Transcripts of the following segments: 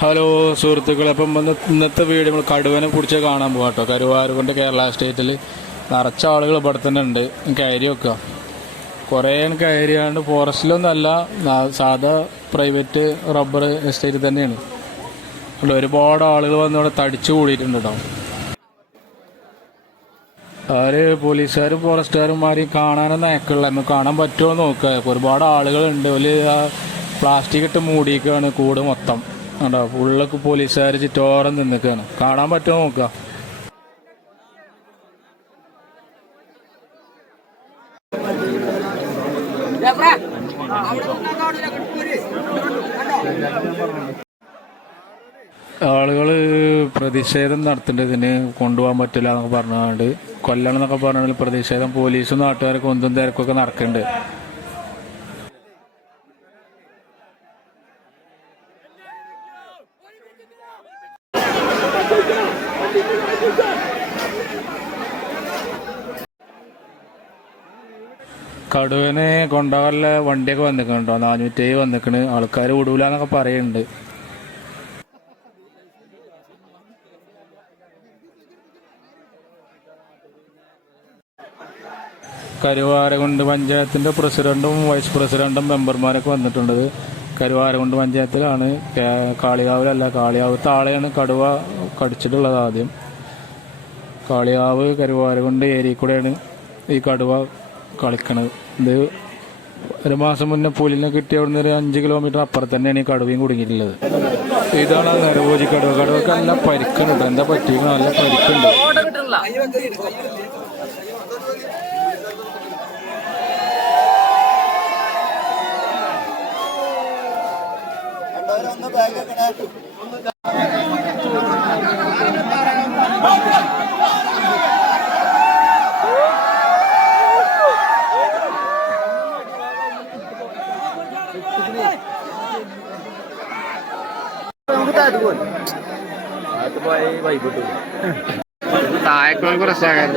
Hello സുഹൃത്തുക്കളെ അപ്പം ഇന്ന് ഇന്നത്തെ വീഡിയോ നമ്മൾ കടുവനെ കുറിച്ച് കാണാൻ പോകാം കേട്ടോ കരുവാരുകൊണ്ട് കേരള സ്റ്റേറ്റിൽ നിറച്ച ആളുകൾ ഇവിടെ തന്നെ ഉണ്ട്. കയറി വെക്കുക കുറേ കയറിയാണ്ട് ഫോറസ്റ്റിലൊന്നും അല്ല നാ- സാധാ പ്രൈവറ്റ് റബ്ബർ എസ്റ്റേറ്റ് തന്നെയാണ്. അവിടെ ഒരുപാട് ആളുകൾ വന്ന് ഇവിടെ തടിച്ചു കൂടിയിട്ടുണ്ട് കേട്ടോ അവർ പോലീസുകാരും ഫോറസ്റ്റുകാരും മാറി കാണാനൊന്നും അയക്കുള്ള നമുക്ക് കാണാൻ പറ്റുമോ നോക്കുക ഒരുപാട് ആളുകളുണ്ട് ഒരു പ്ലാസ്റ്റിക് ഇട്ട് മൂടിയിരിക്കുകയാണ് കൂട് മൊത്തം. കണ്ടോ ഫുള്ളൊക്കെ പോലീസുകാർ ചുറ്റോറം നിന്നിക്കാണ്. കാണാൻ പറ്റുമോ നോക്കുക ആളുകൾ പ്രതിഷേധം നടത്തേണ്ടതിന് കൊണ്ടുപോകാൻ പറ്റില്ല എന്നൊക്കെ പറഞ്ഞുകൊണ്ട് കൊല്ലണം എന്നൊക്കെ പറഞ്ഞാൽ പ്രതിഷേധം പോലീസും നാട്ടുകാരൊക്കെ ഒന്നും തിരക്കൊക്കെ നടക്കുന്നുണ്ട് കടുവനെ കൊണ്ടുപോകാനുള്ള വണ്ടിയൊക്കെ വന്നിക്കണുണ്ടോ? നാനൂറ്റി വന്നിക്കണ്. ആൾക്കാർ വിടൂല എന്നൊക്കെ പറയുന്നുണ്ട് കരുവാരകുണ്ട് പഞ്ചായത്തിന്റെ പ്രസിഡന്റും വൈസ് പ്രസിഡന്റും മെമ്പർമാരൊക്കെ വന്നിട്ടുണ്ട് കരുവാരകുണ്ട് പഞ്ചായത്തിലാണ്. കാളികാവിലല്ല കാളികാവ് താളെയാണ് കടുവ കടിച്ചിട്ടുള്ളത് ആദ്യം. കാളികാവ് കരുവാരകുണ്ട് ഏരിയ കൂടെയാണ് ഈ കടുവ കളിക്കണത്. ഇത് ഒരു മാസം മുന്നേ പുലിനെ കിട്ടിയ അവിടുന്ന് ഒരു അഞ്ച് കിലോമീറ്റർ അപ്പുറത്ത് തന്നെയാണ് ഈ കടുവയും കുടുങ്ങിയിട്ടുള്ളത്. ഇതാണ് ആ നരഭോജി കടുവ. കടുവക്ക് നല്ല പരിക്കുന്നുണ്ട് എന്താ പറ്റിയത്? നല്ല പരിക്കുണ്ട്. താഴേക്ക് പ്രശ്നമാകാൻ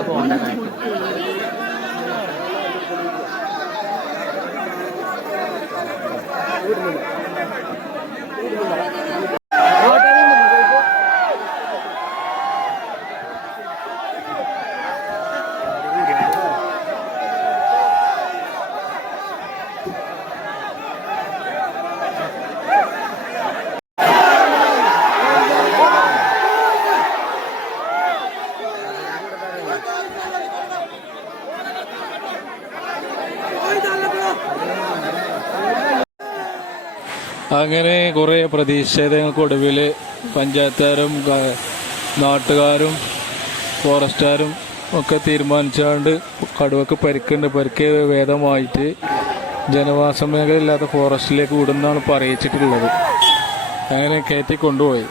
അങ്ങനെ കുറെ പ്രതിഷേധങ്ങൾക്കൊടുവിൽ പഞ്ചായത്തുകാരും നാട്ടുകാരും ഫോറസ്റ്റുകാരും ഒക്കെ തീരുമാനിച്ചാണ്ട് കടുവക്ക് പരിക്കുണ്ട്. പരിക്ക് ഭേദമായിട്ട് ജനവാസ മേഖല ഇല്ലാത്ത ഫോറസ്റ്റിലേക്ക് വിടുന്നാണ് പറയിച്ചിട്ടുള്ളത്. അങ്ങനെ കയറ്റി കൊണ്ടുപോയി.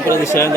പ്രതിഷേധം